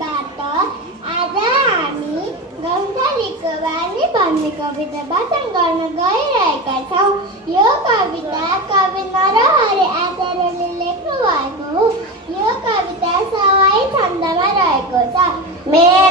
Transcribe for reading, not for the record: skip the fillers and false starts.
बाट आज हामी गौँथलीको बानी भन्ने कविता वाचन गर्न गइरहेका छौँ। यो कविता कवि नरहरि आचार्यले लेख्नु भएको हो। यो कविता सवाई छन्दमा रहेको छ।